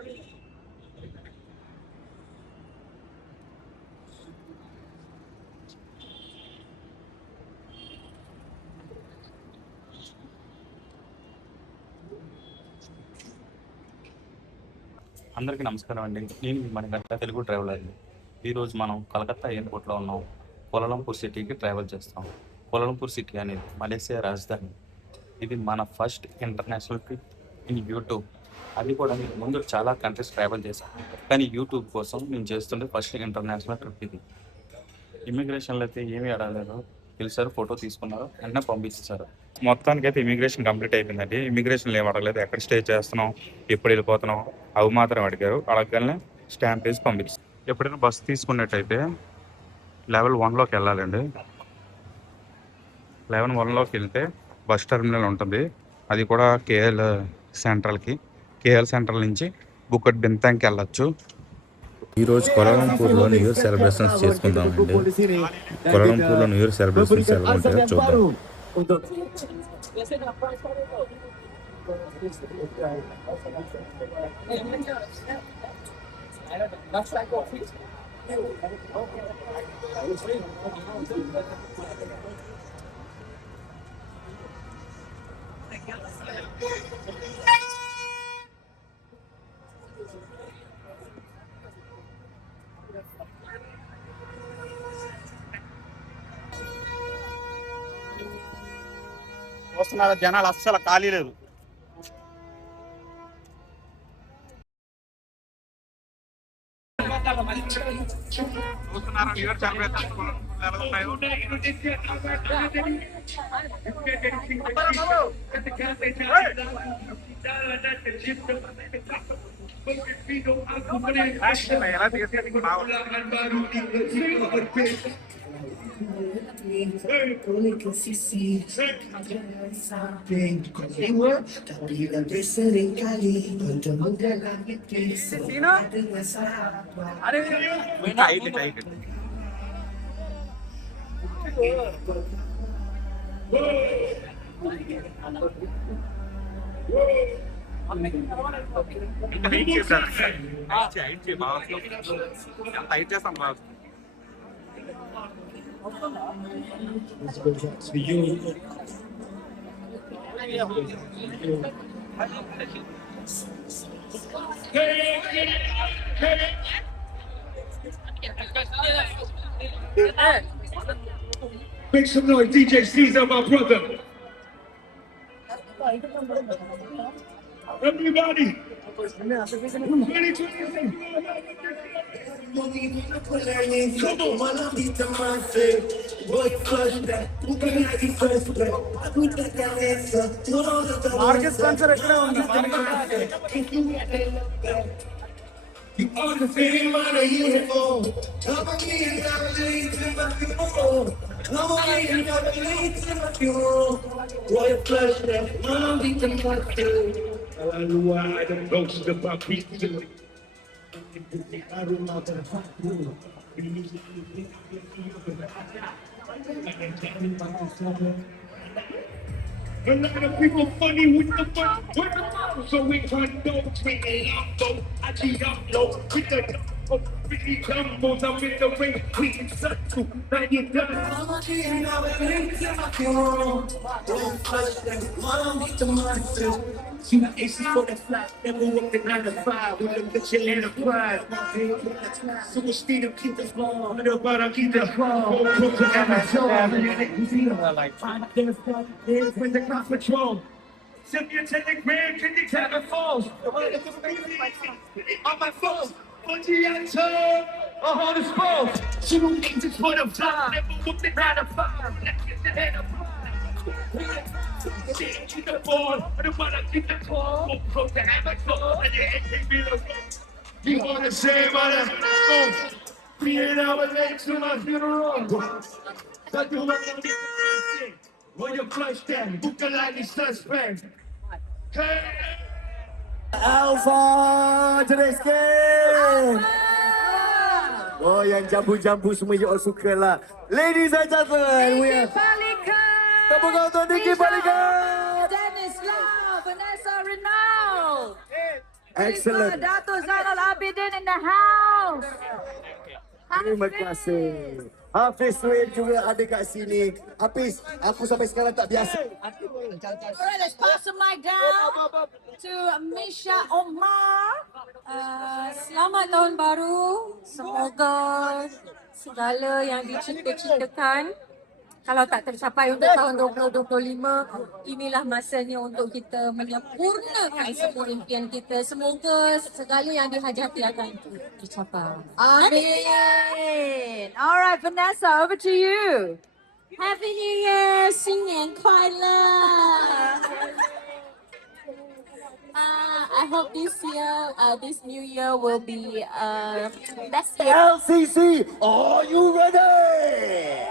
అందరికీ నమస్కారం అండి. నేను మన గంట తెలుగు ట్రావెలర్. ఈరోజు మనం కలకత్తా ఎయిర్పోర్ట్లో ఉన్నాం. కోలాలంపూర్ సిటీకి ట్రావెల్ చేస్తాం. కోలాలంపూర్ సిటీ అనేది మలేషియా రాజధాని. ఇది మన first international trip in YouTube. అది కూడా నేను ముందు చాలా కంట్రీస్ ట్రావెల్ చేశాను, కానీ యూట్యూబ్ కోసం నేను చేస్తుండే ఫస్ట్ ఇంటర్నేషనల్ ట్రిప్ ఇది. ఇమిగ్రేషన్లో అయితే ఏమీ అడగలేదు, పిలిచారు, ఫోటో తీసుకున్నారు, వెంటనే పంపించేశారు. మొత్తానికి అయితే ఇమిగ్రేషన్ కంప్లీట్ అయిపోయిందండి. ఇమిగ్రేషన్లో ఏం అడగలేదు, ఎక్కడ స్టే చేస్తున్నాం, ఎప్పుడు వెళ్ళిపోతున్నాం, అవి మాత్రం అడిగారు. అడగగానే స్టాంప్ వేసి పంపించారు. ఎప్పుడైనా బస్సు తీసుకున్నట్టయితే లెవెల్ 1లోకి వెళ్ళాలండి. లెవెల్ 1లోకి వెళ్తే బస్ టెర్మినల్ ఉంటుంది. అది కూడా కేఎల్ సెంట్రల్కి. కేఎల్ సెంట్రల్ నుంచి బుక్కట్ బింతాంకి వెళ్ళచ్చు. ఈరోజు కోలాలంపూర్లో న్యూ ఇయర్ సెలబ్రేషన్స్ చేసుకుందామండి. కోలాలంపూర్లో న్యూ ఇయర్ సెలబ్రేషన్స్ ఎలా ఉంటాయో చూద్దాం. చూస్తున్నారా, జనాలు అస్సలు ఖాళీ లేదు. Make some noise, DJ Caesar, my brother. Everybody. 2020. Market sponsor ekkada undi. You are the same man I used to. Come on, me and I'm late to my funeral. Come on, me and I'm late to my funeral. Royal flush that mom beat the monster. I know why I don't know shit about people. I don't know the fuck you. A lot of people funny with the fun, so we can't go between the lambo. I keep up low with the really combos. I'm in the ring, we can suck to. Now you done. I'm a kid, now I'm in my funeral. Don't flush them, mom, beat the monster. See the aces for the flat, never worked at 9 to 5. With them bitch in the pride. So we speed up, keep the flow. On the bottom, keep the flow. Go to Amazon. When the cops patrol. Send me a telegram, can you tap my phones? On my phone. Montiato, a whole disposal. She don't need this for the fly. Never worked at 9 to 5. Let's get the head of keep the ball, I don't wanna keep the call. Go to Amazon, and the end be the you wanna say about it? We ain't our legs to my funeral. That you want to be the when you flush them, book a line is suspect. Hey! Alpha today's game. Oh, yang jambu-jambu semua you all suka lah. Ladies and gentlemen, we have tepuk tangan untuk Niki Balikan. Dennis Lau, Vanessa Renault. Excellent. Dato' Zainal Abidin in the house. Terima kasih. Hafiz Suhaib juga ada kat sini. Hafiz, aku sampai sekarang tak biasa. Alright, let's pass the mic down to Misha Omar. Selamat tahun baru. Semoga segala yang dicita-citakan kalau tak tercapai untuk tahun 2025, inilah masanya untuk kita menyempurnakan semua impian kita. Semoga segala yang dihajati akan tercapai. Amin. Alright, Vanessa, over to you. Happy New Year! 新年快乐! I hope this year, this new year will be best year. LCC, are you ready?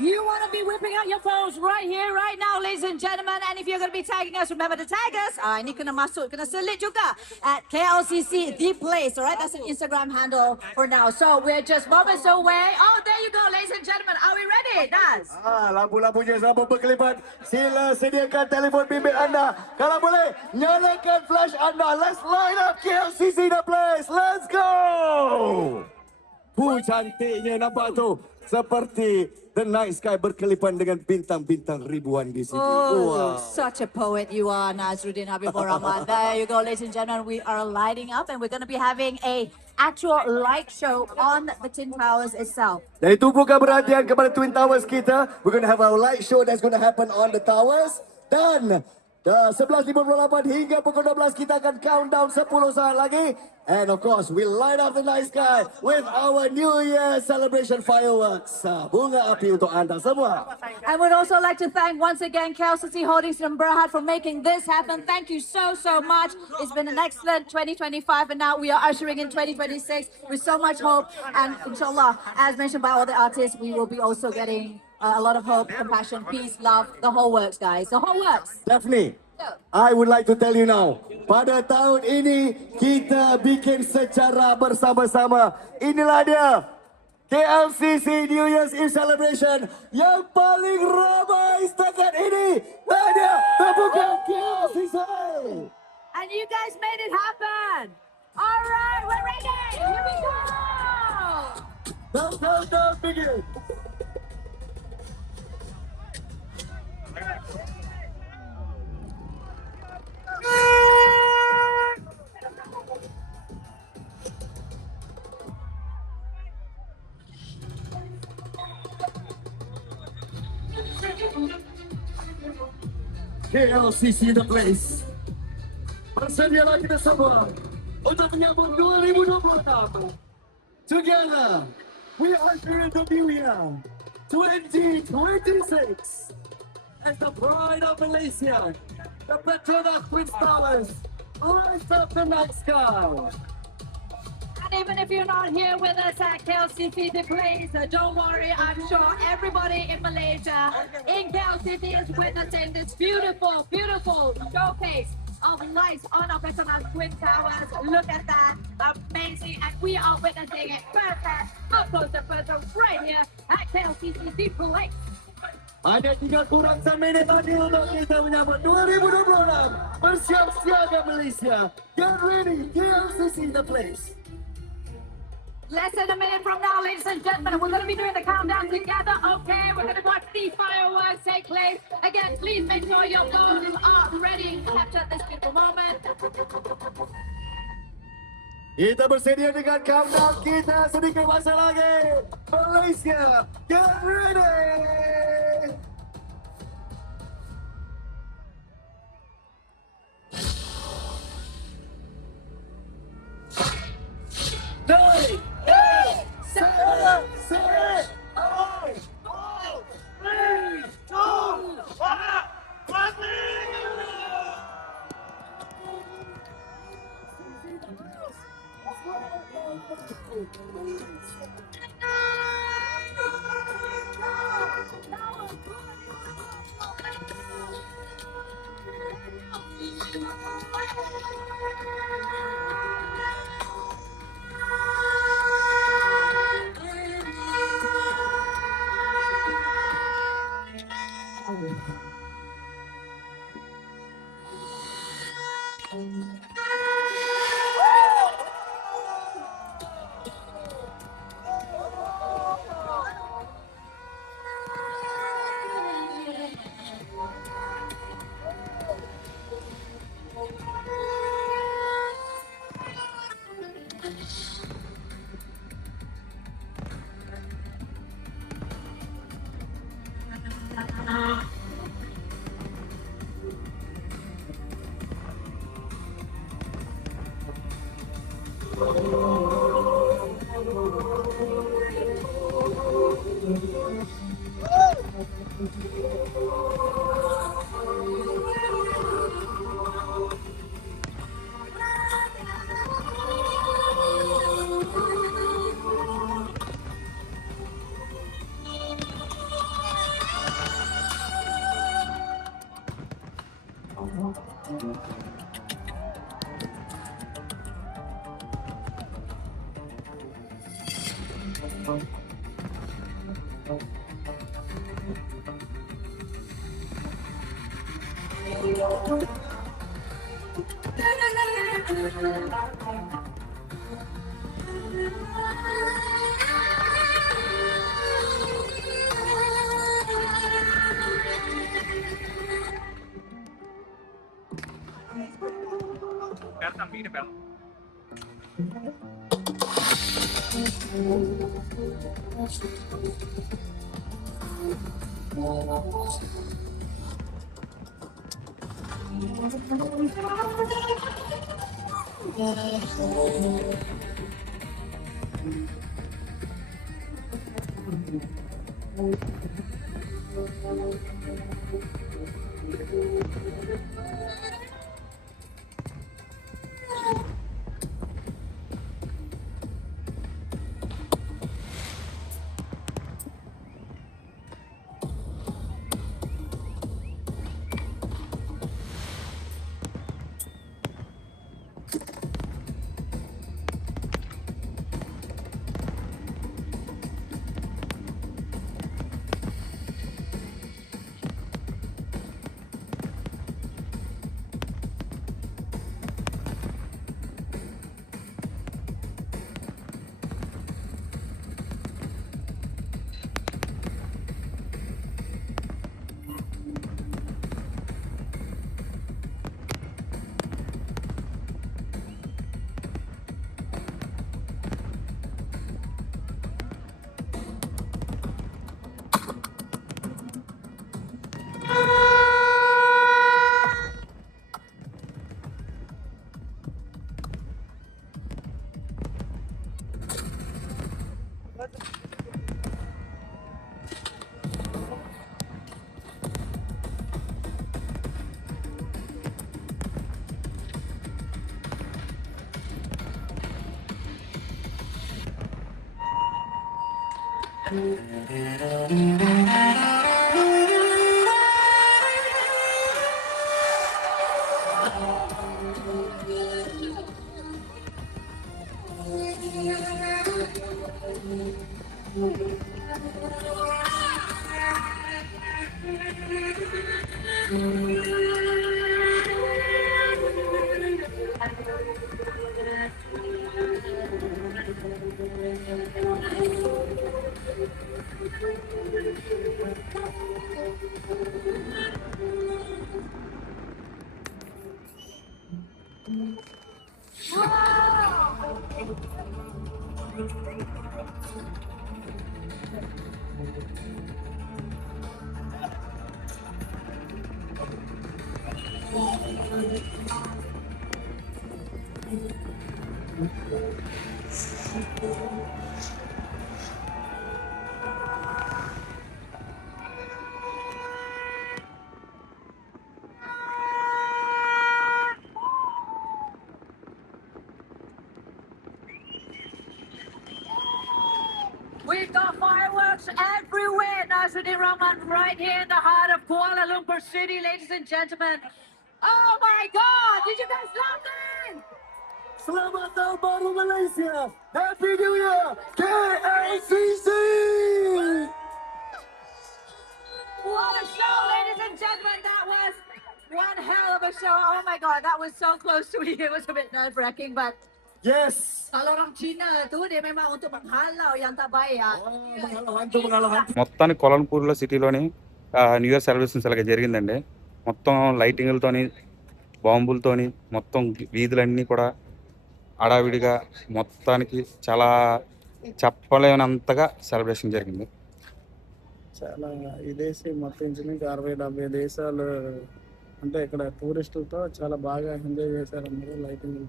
You want to be whipping out your phones right here, right now, ladies and gentlemen. And if you're going to be tagging us, remember to tag us. Ini kena masuk, kena selit juga at KLCC The Place. Alright, that's an Instagram handle for now. So we're just moments away. Oh, there you go, ladies and gentlemen. Are we ready, Naz? Lampu-lampunya sama berkelipat. Sila sediakan telefon bimbit anda. Kalau boleh, nyalakan flash anda. Let's line up KLCC The Place. Let's go! Cantiknya nampak tu. Seperti the night sky berkelipan dengan bintang-bintang ribuan di sini. Oh, such a poet you are, Nazruddin Habibur Rahman. There you go, ladies and gentlemen. We are lighting up and we're going to be having a actual light show on the Twin Towers itself. Jadi tumpukan perhatian kepada Twin Towers kita. We're going to have our light show that's going to happen on the towers. Dan 11.58 hingga pukul 12 kita akan countdown 10 saat lagi. And of course, we'll light up the night sky with our New Year celebration fireworks. Bunga api untuk anda semua. I would also like to thank once again KLCC Holdings from Berhad for making this happen. Thank you so much. It's been an excellent 2025 and now we are ushering in 2026 with so much hope. And inshallah, as mentioned by all the artists, we will be also getting a lot of hope, compassion, peace, love, the whole works, guys. The whole works. Daphne, I would like to tell you now, pada tahun ini kita bikin secara bersama-sama. Inilah dia, KLCC New Year's Eve celebration yang paling ramai setakat ini. Nah dia, tepukan KLCC. And you guys made it happen. All right, we're ready. Here we go. Countdown begin. KLCC The Place. Bersedialah kita semua untuk menyambut 2026. Together, we are in the new year 2026 as the pride of Malaysia. The Planora Tours Travels lights up the night sky. And even if you're not here with us at KLCC The Place, don't worry, I'm sure everybody in Malaysia, in KLCC is witnessing this beautiful, beautiful showcase of lights on our Petronas Twin Towers. Look at that, amazing, and we are witnessing it perfect, up close and personal, right here at KLCC The Place. Hanya tinggal kurang seminit lagi untuk kita menyambut 2026. Bersiap siaga Malaysia. Get ready, KLCC The Place. Less than a minute from now, ladies and gentlemen, we're going to be doing the countdown together. Okay, we're going to watch the fireworks take place. Again, please make sure your phones are ready to capture this beautiful moment. Kita bersedia dengan countdown kita sedikit masa lagi. Malaysia, get ready. Nine, 8, 7, 6, 5, 4, 3, 2, 1. We've got fireworks everywhere, Nazanin Rahman, right here in the heart of Kuala Lumpur City, ladies and gentlemen. Oh my God! Did you guys love that? Selamat Tahun Baru Malaysia. Happy New Year. KLCC. What a show, ladies and gentlemen. That was one hell of a show. Oh my God, that was so close to me. It was a bit nerve-wracking, but Yes. kalau orang Cina tu dia memang untuk menghalau yang tak baik. Mengalah hantu, mengalah hantu. మొత్తానికి కొలంపూర్లో సిటీలోని new year celebrations అలాగే జరిగిందండి. మొత్తం లైటింగులతోని బాంబులతోని మొత్తం వీధులన్నీ కూడా హడావిడిగా మొత్తానికి చాలా చెప్పలేనంతగా సెలబ్రేషన్ జరిగింది. చాలా విదేశీ మొత్తం ఇంచుమించు 60-70 దేశాలు అంటే ఇక్కడ టూరిస్టులతో చాలా బాగా ఎంజాయ్ చేశారు అందరూ లైటింగ్